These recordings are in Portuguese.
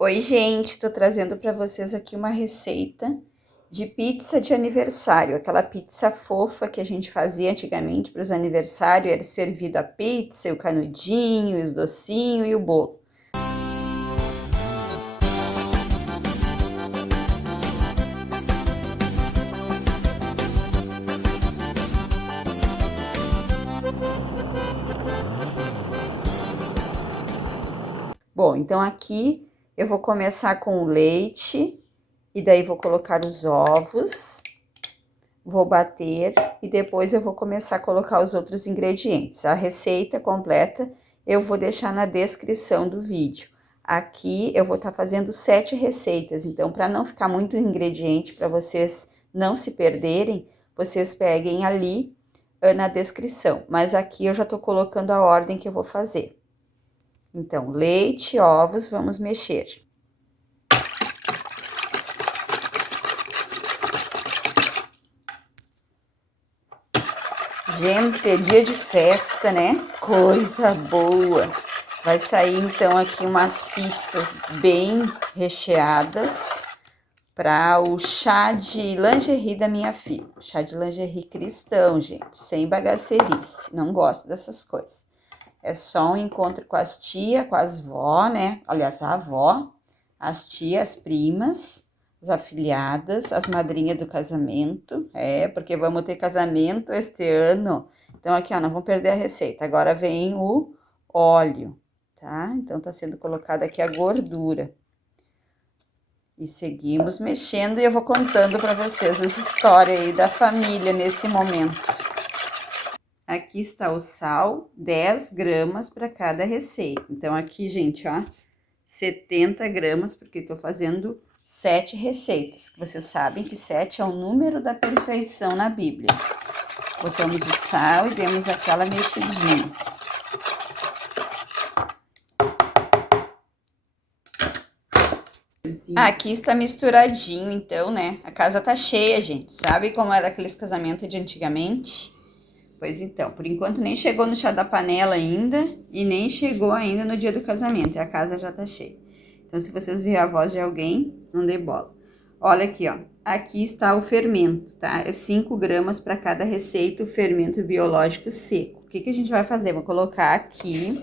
Oi, gente, tô trazendo para vocês aqui uma receita de pizza de aniversário, aquela pizza fofa que a gente fazia antigamente para os aniversários, era servido a pizza, o canudinho, os docinhos e o bolo. Bom, então aqui eu vou começar com o leite e daí vou colocar os ovos. Vou bater e depois eu vou começar a colocar os outros ingredientes. A receita completa eu vou deixar na descrição do vídeo. Aqui eu vou estar fazendo 7 receitas, então para não ficar muito ingrediente, para vocês não se perderem, vocês peguem ali na descrição. Mas aqui eu já estou colocando a ordem que eu vou fazer. Então, leite, ovos, vamos mexer. Gente, é dia de festa, né? Coisa boa! Vai sair então aqui umas pizzas bem recheadas para o chá de lingerie da minha filha. Chá de lingerie cristão, gente, sem bagacerice. Não gosto dessas coisas. É só um encontro com as tias, com as vó, né? Aliás, a avó, as tias, as primas, as afilhadas, as madrinhas do casamento. Porque vamos ter casamento este ano. Então, aqui, ó, não vamos perder a receita. Agora vem o óleo, tá? Então, tá sendo colocada aqui a gordura. E seguimos mexendo e eu vou contando para vocês as histórias aí da família nesse momento. Aqui está o sal, 10 gramas para cada receita. Então, aqui, gente, ó, 70 gramas, porque estou fazendo 7 receitas. Que vocês sabem que 7 é o número da perfeição na Bíblia. Botamos o sal e demos aquela mexidinha. Aqui está misturadinho, então, né? A casa tá cheia, gente. Sabe como era aqueles casamentos de antigamente? Pois então, por enquanto nem chegou no chá da panela ainda e nem chegou ainda no dia do casamento, e a casa já tá cheia. Então, se vocês virem a voz de alguém, não dê bola. Olha aqui, ó. Aqui está o fermento, tá? É 5 gramas para cada receita, o fermento biológico seco. O que que a gente vai fazer? Vou colocar aqui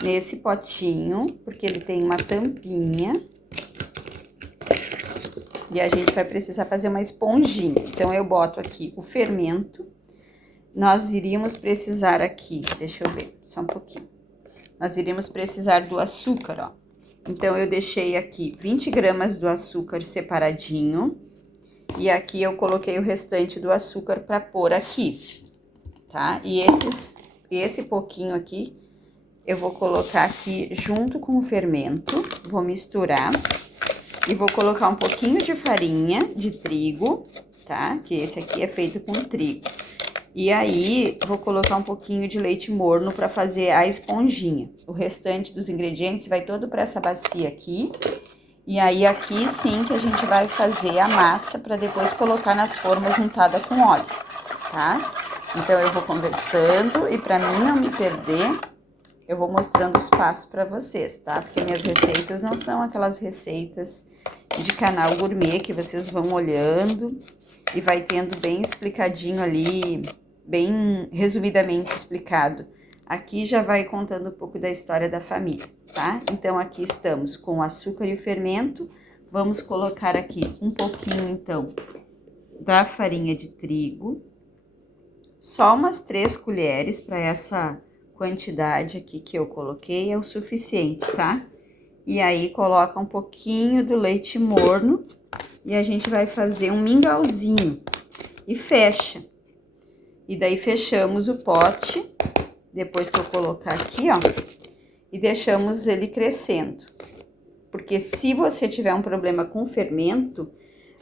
nesse potinho, porque ele tem uma tampinha. E a gente vai precisar fazer uma esponjinha. Então, eu boto aqui o fermento. Nós iríamos precisar aqui, deixa eu ver, só um pouquinho. Nós iríamos precisar do açúcar, ó. Então, eu deixei aqui 20 gramas do açúcar separadinho. E aqui eu coloquei o restante do açúcar para pôr aqui, tá? E esse pouquinho aqui, eu vou colocar aqui junto com o fermento. Vou misturar. E vou colocar um pouquinho de farinha de trigo, tá? Que esse aqui é feito com trigo. E aí, vou colocar um pouquinho de leite morno para fazer a esponjinha. O restante dos ingredientes vai todo para essa bacia aqui. E aí, aqui sim que a gente vai fazer a massa para depois colocar nas formas untada com óleo, tá? Então, eu vou conversando e para mim não me perder, eu vou mostrando os passos para vocês, tá? Porque minhas receitas não são aquelas receitas de canal gourmet que vocês vão olhando e vai tendo bem explicadinho ali, bem resumidamente explicado. Aqui já vai contando um pouco da história da família, tá? Então, aqui estamos com o açúcar e o fermento. Vamos colocar aqui um pouquinho, então, da farinha de trigo. Só umas 3 colheres para essa quantidade aqui que eu coloquei é o suficiente, tá? E aí, coloca um pouquinho do leite morno e a gente vai fazer um mingauzinho e fecha. E daí, fechamos o pote, depois que eu colocar aqui, ó, e deixamos ele crescendo. Porque se você tiver um problema com fermento,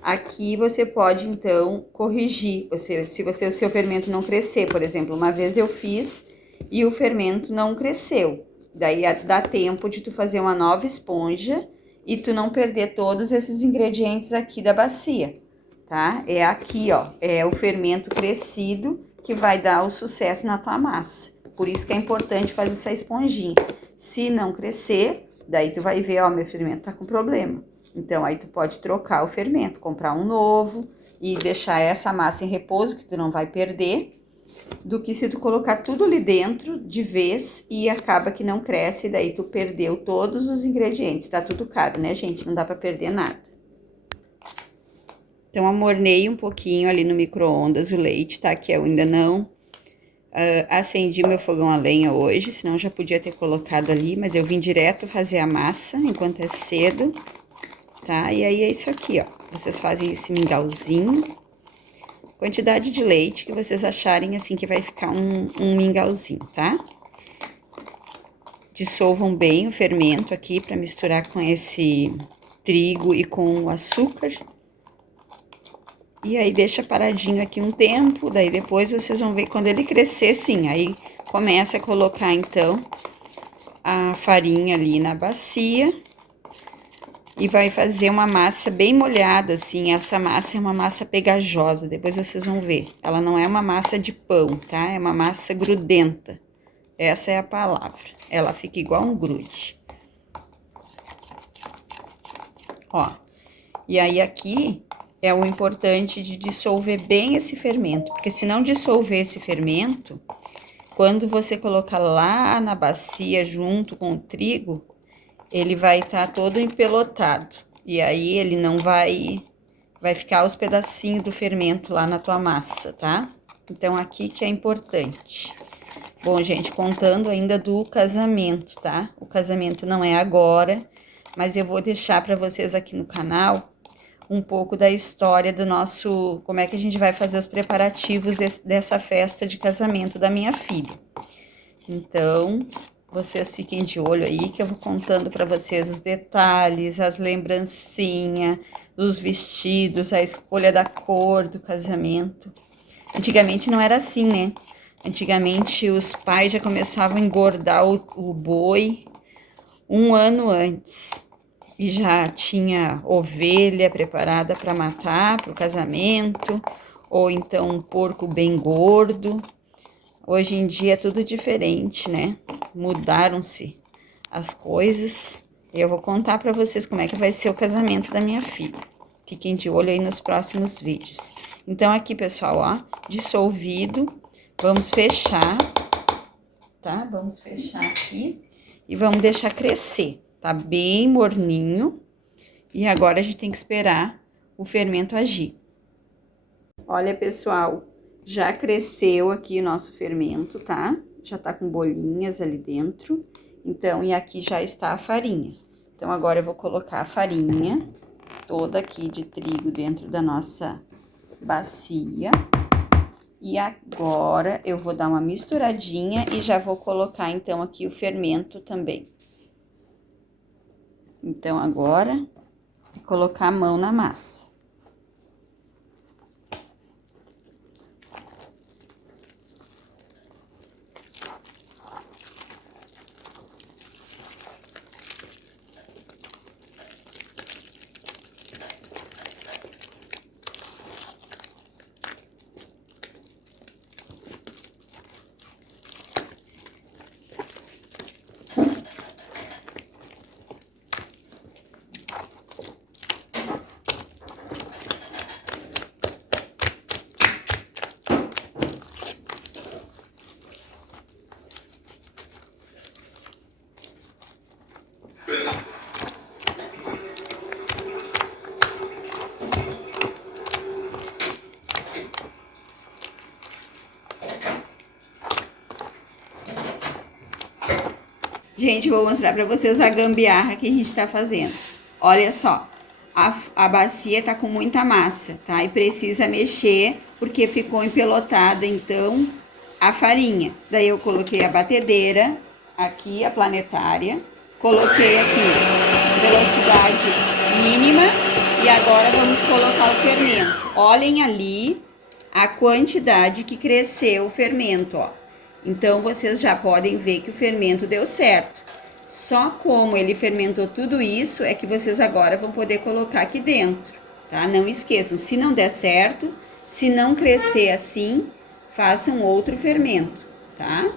aqui você pode, então, corrigir. Se o seu fermento não crescer, por exemplo, uma vez eu fiz e o fermento não cresceu. Daí, dá tempo de tu fazer uma nova esponja e tu não perder todos esses ingredientes aqui da bacia, tá? É aqui, ó, é o fermento crescido que vai dar o sucesso na tua massa. Por isso que é importante fazer essa esponjinha. Se não crescer, Daí tu vai ver, ó, meu fermento tá com problema. Então, aí tu pode trocar o fermento, comprar um novo e deixar essa massa em repouso, que tu não vai perder, do que se tu colocar tudo ali dentro de vez e acaba que não cresce, daí tu perdeu todos os ingredientes. Tá tudo caro, né, gente? Não dá pra perder nada. Então, amornei um pouquinho ali no micro-ondas o leite, tá? Que eu ainda não acendi meu fogão a lenha hoje, senão já podia ter colocado ali, mas eu vim direto fazer a massa enquanto é cedo, tá? E aí é isso aqui, ó. Vocês fazem esse mingauzinho, quantidade de leite que vocês acharem assim que vai ficar um mingauzinho, tá? Dissolvam bem o fermento aqui para misturar com esse trigo e com o açúcar. E aí deixa paradinho aqui um tempo, daí depois vocês vão ver quando ele crescer, sim, aí começa a colocar então a farinha ali na bacia e vai fazer uma massa bem molhada, assim. Essa massa é uma massa pegajosa, depois vocês vão ver. Ela não é uma massa de pão, tá? É uma massa grudenta. Essa é a palavra. Ela fica igual um grude. Ó, e aí aqui é o importante de dissolver bem esse fermento, porque se não dissolver esse fermento, quando você colocar lá na bacia junto com o trigo, ele vai estar todo empelotado. E aí ele não vai ficar os pedacinhos do fermento lá na tua massa, tá? Então aqui que é importante. Bom, gente, contando ainda do casamento, tá? O casamento não é agora, mas eu vou deixar para vocês aqui no canal um pouco da história do nosso, como é que a gente vai fazer os preparativos dessa festa de casamento da minha filha. Então, vocês fiquem de olho aí que eu vou contando para vocês os detalhes, as lembrancinhas, dos vestidos, a escolha da cor do casamento. Antigamente não era assim, né? Antigamente os pais já começavam a engordar o boi um ano antes. E já tinha ovelha preparada para matar para o casamento, ou então um porco bem gordo. Hoje em dia é tudo diferente, né? Mudaram-se as coisas. Eu vou contar para vocês como é que vai ser o casamento da minha filha. Fiquem de olho aí nos próximos vídeos. Então aqui, pessoal, ó, dissolvido. Vamos fechar, tá? Vamos fechar aqui e vamos deixar crescer. Tá bem morninho. E agora a gente tem que esperar o fermento agir. Olha, pessoal, já cresceu aqui o nosso fermento, tá? Já tá com bolinhas ali dentro. Então, e aqui já está a farinha. Então, agora eu vou colocar a farinha toda aqui de trigo dentro da nossa bacia. E agora eu vou dar uma misturadinha e já vou colocar, então, aqui o fermento também. Então, agora, colocar a mão na massa. Gente, vou mostrar pra vocês a gambiarra que a gente tá fazendo. Olha só, a bacia tá com muita massa, tá? E precisa mexer porque ficou empelotada, então, a farinha. Daí eu coloquei a batedeira, aqui a planetária, coloquei aqui velocidade mínima e agora vamos colocar o fermento. Olhem ali a quantidade que cresceu o fermento, ó. Então, vocês já podem ver que o fermento deu certo. Só como ele fermentou tudo isso, é que vocês agora vão poder colocar aqui dentro, tá? Não esqueçam, se não der certo, se não crescer assim, façam outro fermento, tá?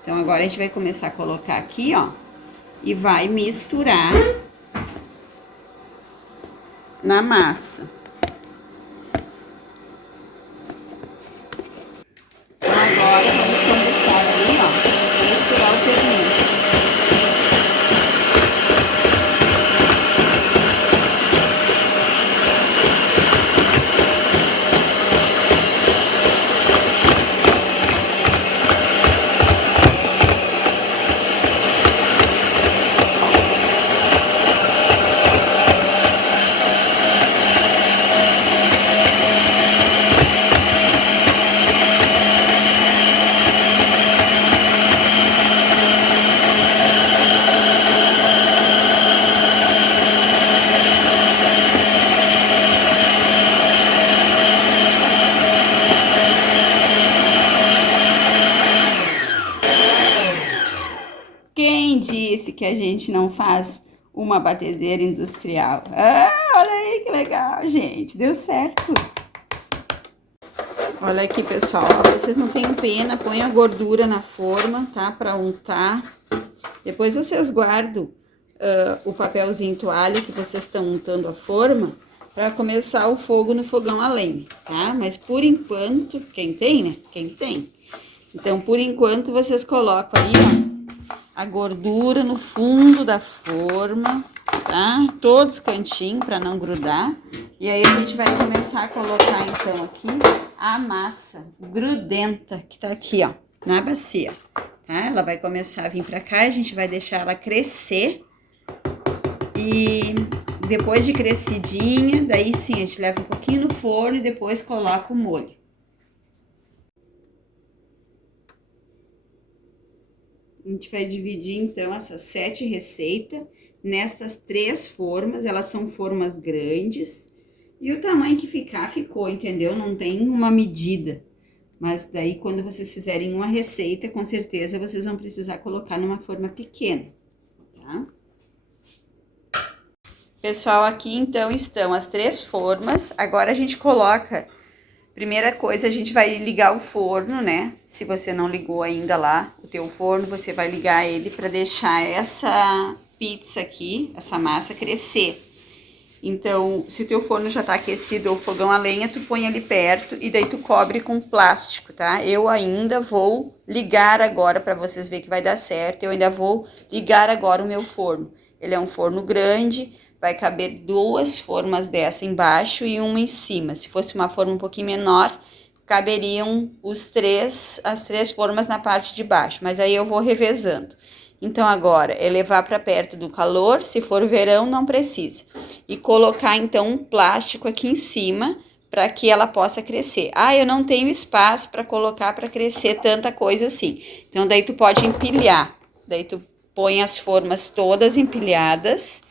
Então, agora a gente vai começar a colocar aqui, ó. e vai misturar na massa. Então, agora vamos começar ali, ó, a misturar o fermento. Quem disse que a gente não faz uma batedeira industrial? Ah, olha aí que legal, gente. Deu certo. Olha aqui, pessoal. Vocês não têm pena, põe a gordura na forma, tá? Pra untar. Depois vocês guardam o papelzinho toalha que vocês estão untando a forma para começar o fogo no fogão a lenha, tá? Mas por enquanto, quem tem, né? Quem tem. Então, por enquanto, vocês colocam aí, ó, a gordura no fundo da forma, tá? Todos os cantinhos para não grudar. E aí a gente vai começar a colocar então aqui a massa grudenta que tá aqui, ó, na bacia, tá? Ela vai começar a vir para cá, a gente vai deixar ela crescer. E depois de crescidinha, daí sim, a gente leva um pouquinho no forno e depois coloca o molho. A gente vai dividir, então, essas 7 receitas nestas 3 formas. Elas são formas grandes. E o tamanho que ficar, ficou, entendeu? Não tem uma medida. Mas daí, quando vocês fizerem uma receita, com certeza, vocês vão precisar colocar numa forma pequena, tá? Pessoal, aqui, então, estão as 3 formas. Agora, a gente coloca... Primeira coisa, a gente vai ligar o forno, né? Se você não ligou ainda lá o teu forno, você vai ligar ele para deixar essa pizza aqui, essa massa crescer. Então, se o teu forno já tá aquecido ou fogão a lenha, tu põe ali perto e daí tu cobre com plástico, tá? Eu ainda vou ligar agora para vocês verem que vai dar certo. Eu ainda vou ligar agora o meu forno. Ele é um forno grande. Vai caber 2 formas dessa embaixo e uma em cima. Se fosse uma forma um pouquinho menor, caberiam as 3 formas na parte de baixo. Mas aí eu vou revezando. Então, agora, é levar para perto do calor. Se for verão, não precisa. E colocar, então, um plástico aqui em cima para que ela possa crescer. Ah, eu não tenho espaço para colocar para crescer tanta coisa assim. Então, daí tu pode empilhar. Daí tu põe as formas todas empilhadas,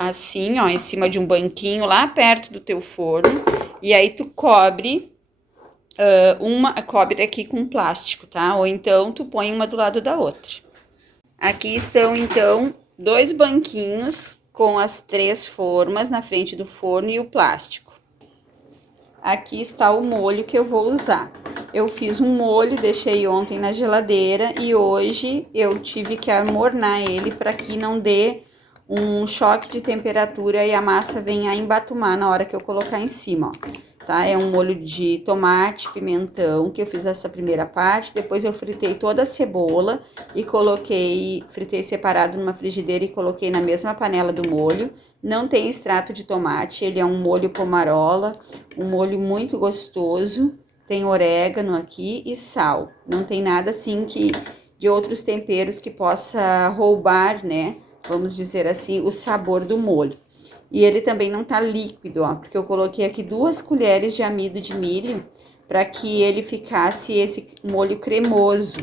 assim, ó, em cima de um banquinho lá perto do teu forno. E aí tu cobre cobre aqui com plástico, tá? Ou então tu põe uma do lado da outra. Aqui estão, então, 2 banquinhos com as 3 formas na frente do forno e o plástico. Aqui está o molho que eu vou usar. Eu fiz um molho, deixei ontem na geladeira e hoje eu tive que amornar ele para que não dê um choque de temperatura e a massa venha a embatumar na hora que eu colocar em cima, ó. Tá? É um molho de tomate, pimentão, que eu fiz essa primeira parte. Depois eu fritei toda a cebola e fritei separado numa frigideira e coloquei na mesma panela do molho. Não tem extrato de tomate, ele é um molho pomarola, um molho muito gostoso. Tem orégano aqui e sal. Não tem nada assim de outros temperos que possa roubar, né? Vamos dizer assim, o sabor do molho. E ele também não tá líquido, ó, porque eu coloquei aqui 2 colheres de amido de milho para que ele ficasse esse molho cremoso,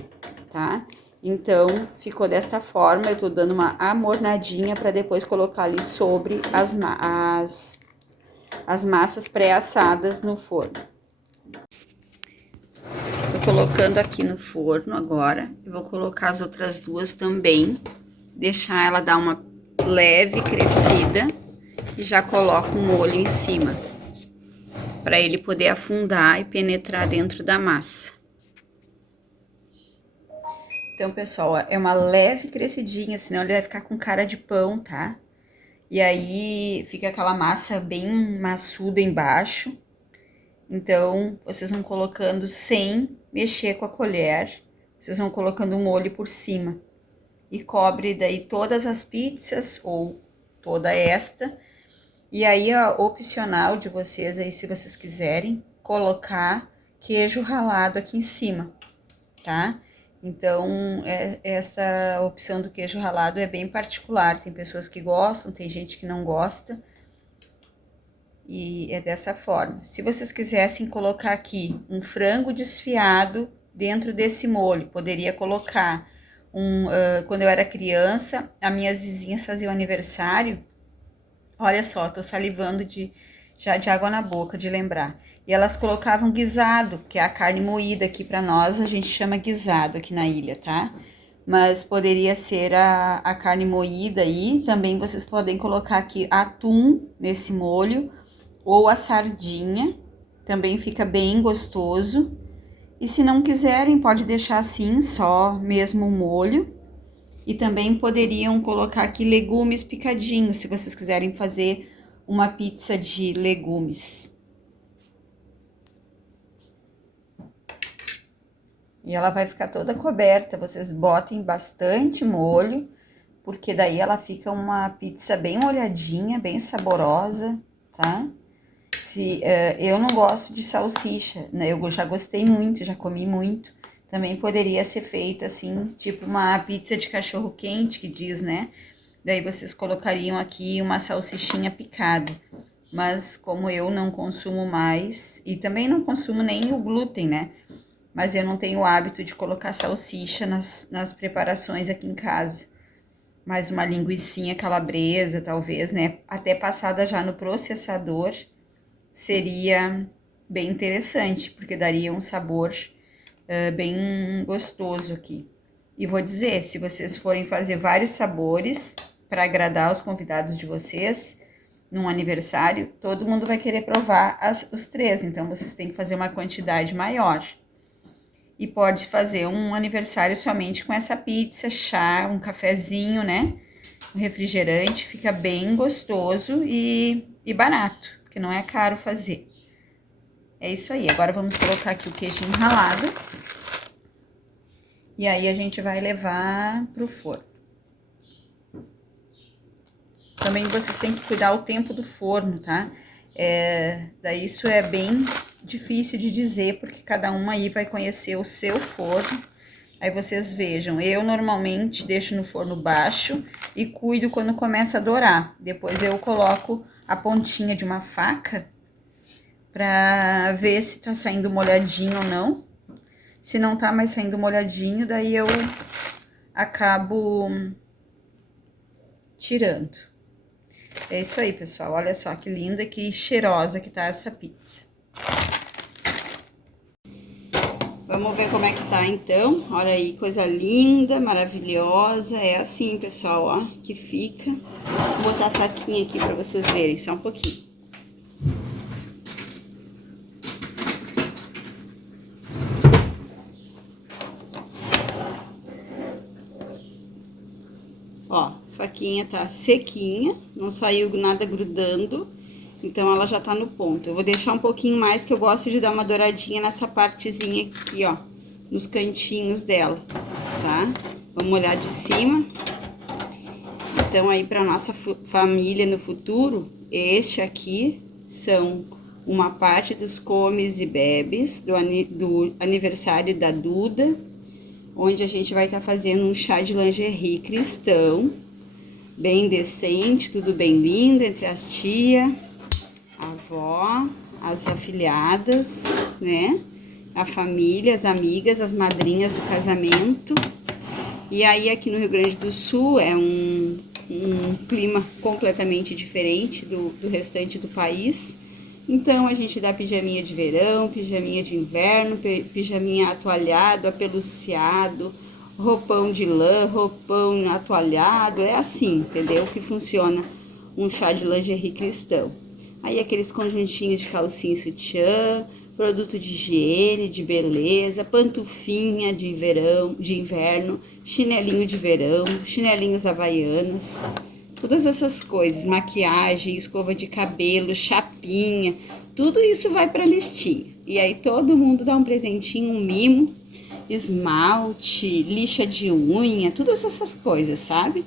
tá? Então, ficou desta forma. Eu tô dando uma amornadinha para depois colocar ali sobre as massas pré-assadas no forno. Tô colocando aqui no forno agora. Eu vou colocar as outras 2 também. Deixar ela dar uma leve crescida e já coloco o molho em cima para ele poder afundar e penetrar dentro da massa. Então, pessoal, ó, é uma leve crescidinha, senão ele vai ficar com cara de pão, tá? E aí fica aquela massa bem maçuda embaixo. Então, vocês vão colocando sem mexer com a colher. Vocês vão colocando o molho por cima. E cobre daí todas as pizzas ou toda esta. E aí, ó, opcional de vocês aí, se vocês quiserem, colocar queijo ralado aqui em cima, tá? Então, essa opção do queijo ralado é bem particular. Tem pessoas que gostam, tem gente que não gosta. E é dessa forma. Se vocês quisessem colocar aqui um frango desfiado dentro desse molho, poderia colocar quando eu era criança, as minhas vizinhas faziam aniversário. Olha só, tô salivando já de água na boca de lembrar. E elas colocavam guisado, que é a carne moída aqui para nós, a gente chama guisado aqui na ilha, tá? Mas poderia ser a carne moída aí. Também vocês podem colocar aqui atum nesse molho ou a sardinha, também fica bem gostoso. E se não quiserem, pode deixar assim, só mesmo o molho. E também poderiam colocar aqui legumes picadinhos, se vocês quiserem fazer uma pizza de legumes. E ela vai ficar toda coberta, vocês botem bastante molho, porque daí ela fica uma pizza bem molhadinha, bem saborosa, tá? Eu não gosto de salsicha, né? Eu já gostei muito, já comi muito. Também poderia ser feita assim, tipo uma pizza de cachorro quente, que diz, né? Daí vocês colocariam aqui uma salsichinha picada. Mas como eu não consumo mais, e também não consumo nem o glúten, né? Mas eu não tenho o hábito de colocar salsicha nas preparações aqui em casa. Mais uma linguicinha calabresa, talvez, né? Até passada já no processador, seria bem interessante, porque daria um sabor bem gostoso aqui. E vou dizer, se vocês forem fazer vários sabores para agradar os convidados de vocês, num aniversário, todo mundo vai querer provar os três, então vocês têm que fazer uma quantidade maior. E pode fazer um aniversário somente com essa pizza, chá, um cafezinho, né? Um refrigerante, fica bem gostoso e barato, porque não é caro fazer. É isso aí, agora vamos colocar aqui o queijinho ralado. E aí a gente vai levar pro forno. Também vocês têm que cuidar o tempo do forno, tá? Daí isso é bem difícil de dizer, porque cada um aí vai conhecer o seu forno. Aí vocês vejam, eu normalmente deixo no forno baixo e cuido quando começa a dourar. Depois eu coloco a pontinha de uma faca pra ver se tá saindo molhadinho ou não. Se não tá mais saindo molhadinho, daí eu acabo tirando. É isso aí, pessoal. Olha só que linda, que cheirosa que tá essa pizza. Vamos ver como é que tá, então. Olha aí, coisa linda, maravilhosa. É assim, pessoal, ó, que fica. Vou botar a faquinha aqui pra vocês verem, só um pouquinho. Ó, a faquinha tá sequinha, não saiu nada grudando, então ela já tá no ponto. Eu vou deixar um pouquinho mais, que eu gosto de dar uma douradinha nessa partezinha aqui, ó, nos cantinhos dela, tá? Vamos olhar de cima. Então, aí pra nossa família no futuro, este aqui são uma parte dos comes e bebes do aniversário da Duda, onde a gente vai estar fazendo um chá de lingerie cristão, bem decente, tudo bem lindo, entre as tia, a avó, as afilhadas, né? A família, as amigas, as madrinhas do casamento. E aí aqui no Rio Grande do Sul é um clima completamente diferente do restante do país. Então, a gente dá pijaminha de verão, pijaminha de inverno, pijaminha atoalhado, apeluciado, roupão de lã, roupão atoalhado, é assim, entendeu? Que funciona um chá de lingerie cristão. Aí, aqueles conjuntinhos de calcinha e sutiã, produto de higiene, de beleza, pantufinha de verão, de inverno, chinelinho de verão, chinelinhos havaianas, todas essas coisas, maquiagem, escova de cabelo, chapinha, tudo isso vai para a listinha. E aí todo mundo dá um presentinho, um mimo, esmalte, lixa de unha, todas essas coisas, sabe?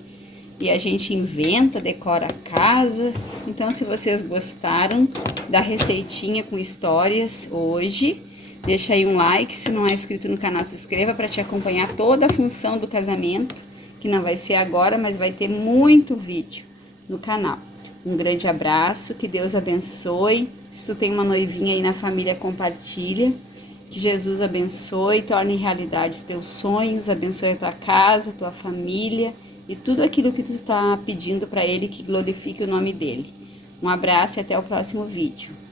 E a gente inventa, decora a casa. Então, se vocês gostaram da receitinha com histórias hoje, deixa aí um like. Se não é inscrito no canal, se inscreva para te acompanhar toda a função do casamento, que não vai ser agora, mas vai ter muito vídeo no canal. Um grande abraço, que Deus abençoe. Se tu tem uma noivinha aí na família, compartilha. Que Jesus abençoe, torne realidade os teus sonhos, abençoe a tua casa, a tua família e tudo aquilo que tu está pedindo para Ele, que glorifique o nome dEle. Um abraço e até o próximo vídeo.